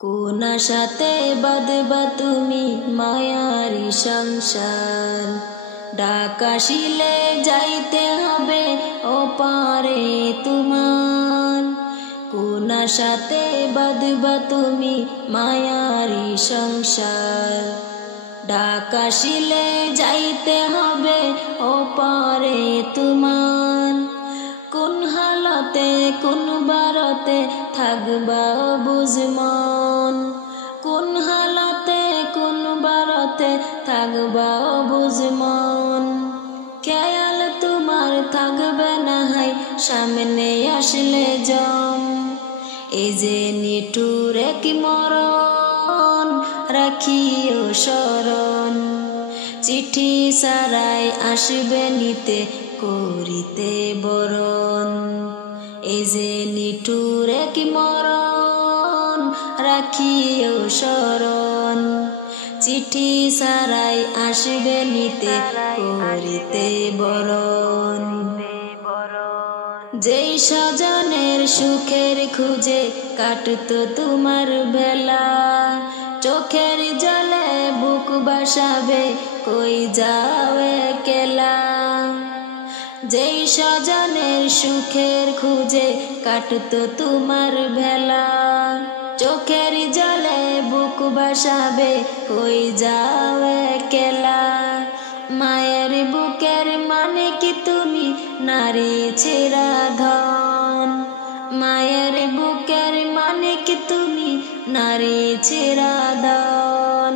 কোন আশাতে বাঁধবা তুমি মায়ারি সংসার, ডাক আসিলে যাইতে হবে ওপারে তোমার। কোন আশাতে বাঁধবা তুমি মায়ারি সংসার, ডাক আসিলে যাইতে হবে ওপারে তোমার। কোন হালতে কোন বারতে থাকবা বুঝমন, কোন হালতে কোন বারতে থাকবা বুঝমন। খেয়াল তোমার থাকবে না হাই সামনে আসলে জম, এই যে নিঠুর এক মরণ রাখিও স্মরণ। চিঠি সারাই আসবে নিতে করিতে বরণ, এই যে নিঠুর এক মরণ রাখিও স্মরণ। চিঠি সারাই আসবে নিতে করিতে বরণ। যেই স্বজনের সুখের খুঁজে কাটতো তোমার বেলা, চোখের জলে বুক বাসাবে কই যাওয়ে কেলা। যেই স্বজনের সুখের খুঁজে কাটতো তোমার বেলা, চোখের জলে বুক বাসাবে কই যাওয়ে কেলা। মায়ের বুকের মানে কি তুমি নারী ছেড়া ধন, মায়ের বুকের মানে কি তুমি নারী ছেড়া ধন।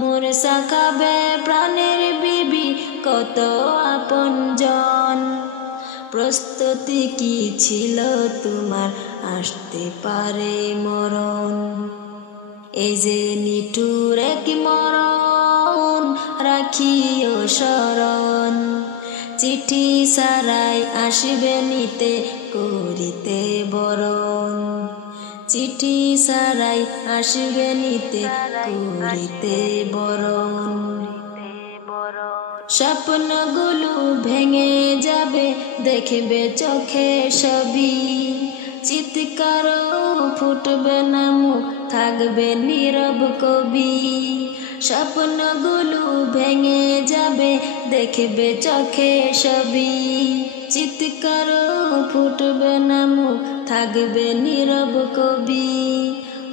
মুরসা খাবে প্রাণের বিবি কত আপনজন, প্রস্তুতি কি ছিল তোমার আসতে পারে মরণ। এই যে নিঠুর এক মরণ রাখিও স্মরণ। চিঠি সারাই আসবে নিতে করিতে বরণ, চিঠি সারাই আসবে নিতে করিতে বরণ। স্বপ্নগুলো ভেঙে যাবে দেখবে চোখে ছবি, চিৎকার ফুটবে না মুখ থাকবে নীরব কবি। স্বপ্নগুলো ভেঙে যাবে দেখবে চোখে ছবি, চিৎকার ফুটবে না মুখ থাকবে নীরব কবি।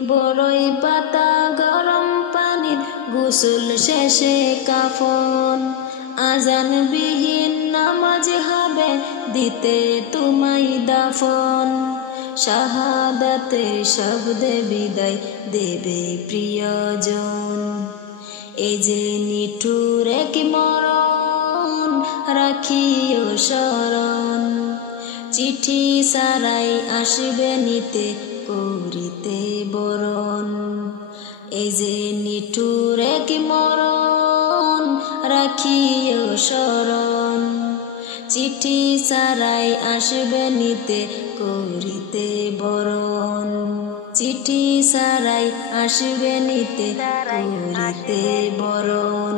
বড়ই পাতা গরম পানির গোসল শেষে কাফন, আজান বিহীন নামাজ হবে দিতে তোমায় দাফন। শাহাদাতের শব্দে বিদায় দেবে প্রিয়জন, এই যে নিঠুর এক মরণ রাখিও স্মরণ। চিঠি সারাই আসবে নিতে করিতে বরণ, এই যে নিঠুর এক মরণ রাখিও স্মরণ। চিঠি সারাই আসবে নিতে করিতে বরণ, চিঠি সারাই আসবে নিতে করিতে বরণ।